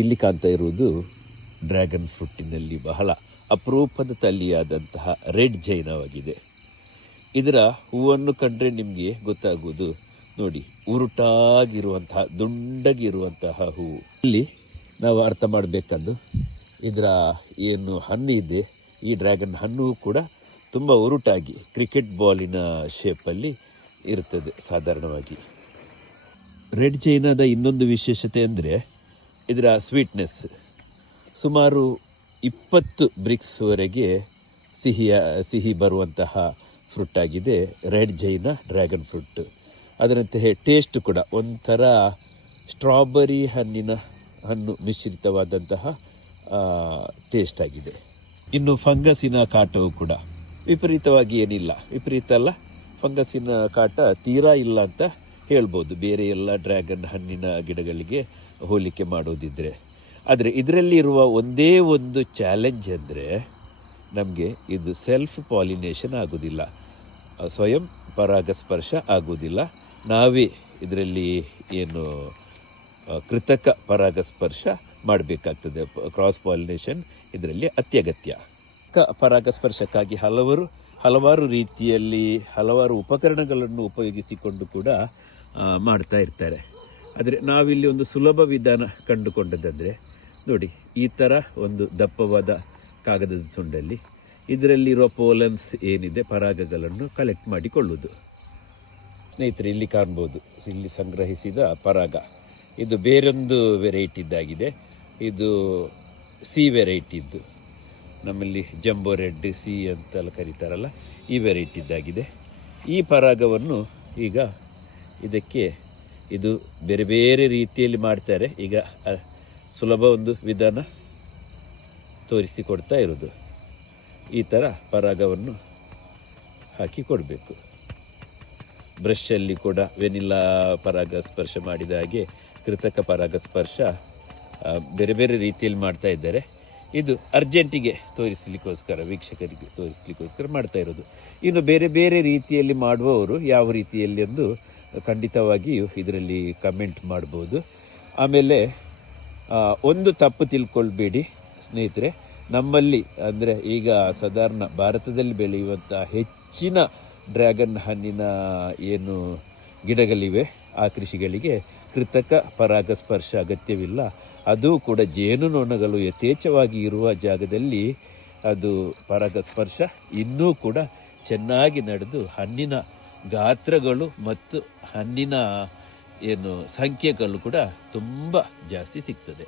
ಇಲ್ಲಿ ಕಾಣ್ತಾ ಇರುವುದು ಡ್ರ್ಯಾಗನ್ ಫ್ರೂಟಿನಲ್ಲಿ ಬಹಳ ಅಪರೂಪದ ತಳಿಯಾದಂತಹ ರೆಡ್ ಜೈನವಾಗಿದೆ. ಇದರ ಹೂವನ್ನು ಕಂಡ್ರೆ ನಿಮಗೆ ಗೊತ್ತಾಗುವುದು ನೋಡಿ, ಉರುಟಾಗಿರುವಂತಹ ದುಂಡಗಿರುವಂತಹ ಹೂವು. ಇಲ್ಲಿ ನಾವು ಅರ್ಥ ಮಾಡಬೇಕಂದು ಇದರ ಏನು ಹಣ್ಣು ಇದೆ, ಈ ಡ್ರ್ಯಾಗನ್ ಹಣ್ಣು ಕೂಡ ತುಂಬ ಉರುಟಾಗಿ ಕ್ರಿಕೆಟ್ ಬಾಲಿನ ಶೇಪಲ್ಲಿ ಇರುತ್ತದೆ ಸಾಧಾರಣವಾಗಿ. ರೆಡ್ ಚೈನಾದ ಇನ್ನೊಂದು ವಿಶೇಷತೆ ಅಂದರೆ ಇದರ ಸ್ವೀಟ್ನೆಸ್. ಸುಮಾರು 20 ಬ್ರಿಕ್ಸ್ವರೆಗೆ ಸಿಹಿ ಬರುವಂತಹ ಫ್ರೂಟ್ ಆಗಿದೆ ರೆಡ್ ಜೈನ ಡ್ರ್ಯಾಗನ್ ಫ್ರೂಟ್. ಅದರಂತೆಯೇ ಟೇಸ್ಟ್ ಕೂಡ ಒಂಥರ ಸ್ಟ್ರಾಬೆರಿ ಹಣ್ಣು ಮಿಶ್ರಿತವಾದಂತಹ ಟೇಸ್ಟ್ ಆಗಿದೆ. ಇನ್ನು ಫಂಗಸ್ಸಿನ ಕಾಟವು ಕೂಡ ವಿಪರೀತವಾಗಿ ಏನಿಲ್ಲ, ವಿಪರೀತ ಅಲ್ಲ, ಫಂಗಸ್ಸಿನ ಕಾಟ ತೀರಾ ಇಲ್ಲ ಅಂತ ಹೇಳ್ಬೋದು ಬೇರೆ ಎಲ್ಲ ಡ್ರ್ಯಾಗನ್ ಹಣ್ಣಿನ ಗಿಡಗಳಿಗೆ ಹೋಲಿಕೆ ಮಾಡೋದಿದ್ರೆ. ಆದರೆ ಇದರಲ್ಲಿ ಇರುವ ಒಂದೇ ಒಂದು ಚಾಲೆಂಜ್ ಅಂದರೆ ನಮಗೆ ಇದು ಸೆಲ್ಫ್ ಪಾಲಿನೇಷನ್ ಆಗೋದಿಲ್ಲ, ಸ್ವಯಂ ಪರಾಗಸ್ಪರ್ಶ ಆಗೋದಿಲ್ಲ. ನಾವೇ ಇದರಲ್ಲಿ ಏನು ಕೃತಕ ಪರಾಗಸ್ಪರ್ಶ ಮಾಡಬೇಕಾಗ್ತದೆ. ಕ್ರಾಸ್ ಪಾಲಿನೇಷನ್ ಇದರಲ್ಲಿ ಅತ್ಯಗತ್ಯ. ಪರಾಗಸ್ಪರ್ಶಕ್ಕಾಗಿ ಹಲವಾರು ರೀತಿಯಲ್ಲಿ ಹಲವಾರು ಉಪಕರಣಗಳನ್ನು ಉಪಯೋಗಿಸಿಕೊಂಡು ಕೂಡ ಮಾಡ್ತಾ ಇರ್ತಾರೆ. ಆದರೆ ನಾವಿಲ್ಲಿ ಒಂದು ಸುಲಭ ವಿಧಾನ ಕಂಡುಕೊಂಡದಂದರೆ ನೋಡಿ, ಈ ಥರ ಒಂದು ದಪ್ಪವಾದ ಕಾಗದದ ತುಂಡಲ್ಲಿ ಇದರಲ್ಲಿರುವ ಪೋಲನ್ಸ್ ಏನಿದೆ ಪರಾಗಗಳನ್ನು ಕಲೆಕ್ಟ್ ಮಾಡಿಕೊಳ್ಳುವುದು. ಸ್ನೇಹಿತರೆ, ಇಲ್ಲಿ ಕಾಣ್ಬೋದು ಇಲ್ಲಿ ಸಂಗ್ರಹಿಸಿದ ಪರಾಗ. ಇದು ಬೇರೊಂದು ವೆರೈಟಿದ್ದಾಗಿದೆ. ಇದು ಸಿ ವೆರೈಟಿದ್ದು, ನಮ್ಮಲ್ಲಿ ಜಂಬೋ ರೆಡ್ ಸಿ ಅಂತೆಲ್ಲ ಕರೀತಾರಲ್ಲ, ಈ ವೆರೈಟಿದ್ದಾಗಿದೆ. ಈ ಪರಾಗವನ್ನು ಈಗ ಇದಕ್ಕೆ ಇದು ಬೇರೆ ಬೇರೆ ರೀತಿಯಲ್ಲಿ ಮಾಡ್ತಾರೆ. ಈಗ ಸುಲಭ ಒಂದು ವಿಧಾನ ತೋರಿಸಿಕೊಡ್ತಾ ಇರೋದು. ಈ ಥರ ಪರಾಗವನ್ನು ಹಾಕಿ ಕೊಡಬೇಕು. ಬ್ರಷಲ್ಲಿ ಕೂಡ ವೆನಿಲ್ಲಾ ಪರಾಗಸ್ಪರ್ಶ ಮಾಡಿದ ಹಾಗೆ ಕೃತಕ ಪರಾಗಸ್ಪರ್ಶ ಬೇರೆ ಬೇರೆ ರೀತಿಯಲ್ಲಿ ಮಾಡ್ತಾ ಇದ್ದಾರೆ. ಇದು ಅರ್ಜೆಂಟಿಗೆ ತೋರಿಸಲಿಕ್ಕೋಸ್ಕರ, ವೀಕ್ಷಕರಿಗೆ ತೋರಿಸಲಿಕ್ಕೋಸ್ಕರ ಮಾಡ್ತಾ ಇರೋದು. ಇನ್ನು ಬೇರೆ ಬೇರೆ ರೀತಿಯಲ್ಲಿ ಮಾಡುವವರು ಯಾವ ರೀತಿಯಲ್ಲಿ ಎಂದು ಖಂಡಿತವಾಗಿಯೂ ಇದರಲ್ಲಿ ಕಮೆಂಟ್ ಮಾಡ್ಬೋದು. ಆಮೇಲೆ ಒಂದು ತಪ್ಪು ತಿಳ್ಕೊಳ್ಬೇಡಿ ಸ್ನೇಹಿತರೆ, ನಮ್ಮಲ್ಲಿ ಅಂದರೆ ಈಗ ಸಾಧಾರಣ ಭಾರತದಲ್ಲಿ ಬೆಳೆಯುವಂಥ ಹೆಚ್ಚಿನ ಡ್ರ್ಯಾಗನ್ ಹಣ್ಣಿನ ಏನು ಗಿಡಗಳಿವೆ ಆ ಕೃಷಿಗಳಿಗೆ ಕೃತಕ ಪರಾಗಸ್ಪರ್ಶ ಅಗತ್ಯವಿಲ್ಲ. ಅದು ಕೂಡ ಜೇನುನೊಣಗಳು ಯಥೇಚ್ಛವಾಗಿ ಇರುವ ಜಾಗದಲ್ಲಿ ಅದು ಪರಾಗಸ್ಪರ್ಶ ಇನ್ನೂ ಕೂಡ ಚೆನ್ನಾಗಿ ನಡೆದು ಹಣ್ಣಿನ ಗಾತ್ರಗಳು ಮತ್ತು ಹಣ್ಣಿನ ಏನು ಸಂಖ್ಯೆಗಳು ಕೂಡ ತುಂಬ ಜಾಸ್ತಿ ಸಿಗ್ತದೆ.